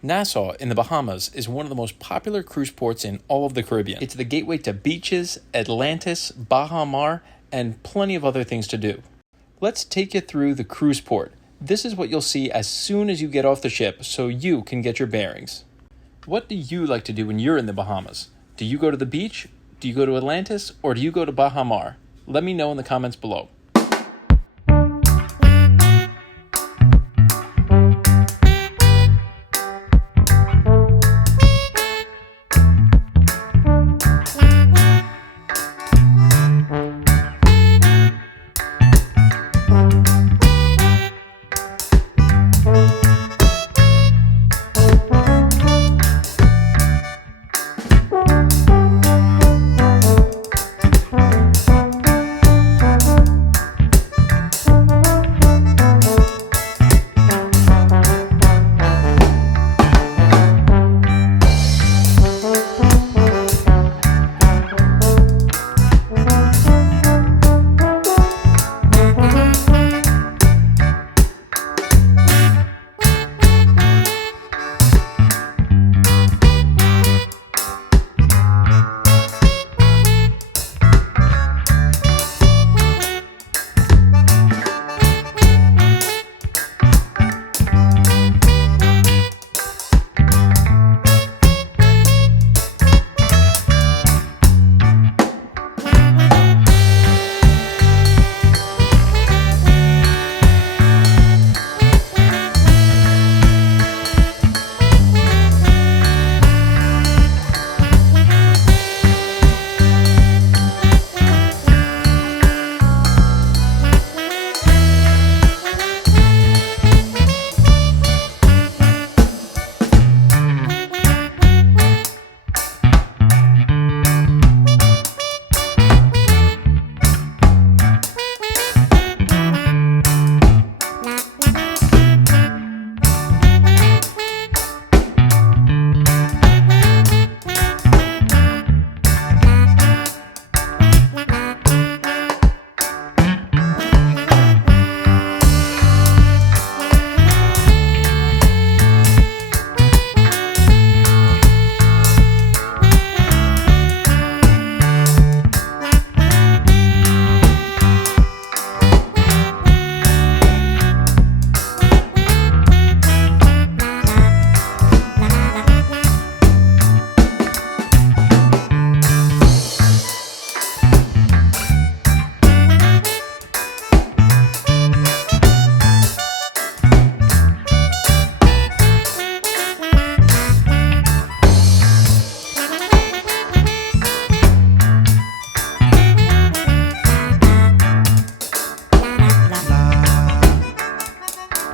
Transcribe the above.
Nassau in the Bahamas is one of the most popular cruise ports in all of the Caribbean. It's the gateway to beaches, Atlantis, Baha Mar, and plenty of other things to do. Let's take you through the cruise port. This is what you'll see as soon as you get off the ship so you can get your bearings. What do you like to do when you're in the Bahamas? Do you go to the beach? Do you go to Atlantis? Or do you go to Baha Mar? Let me know in the comments below.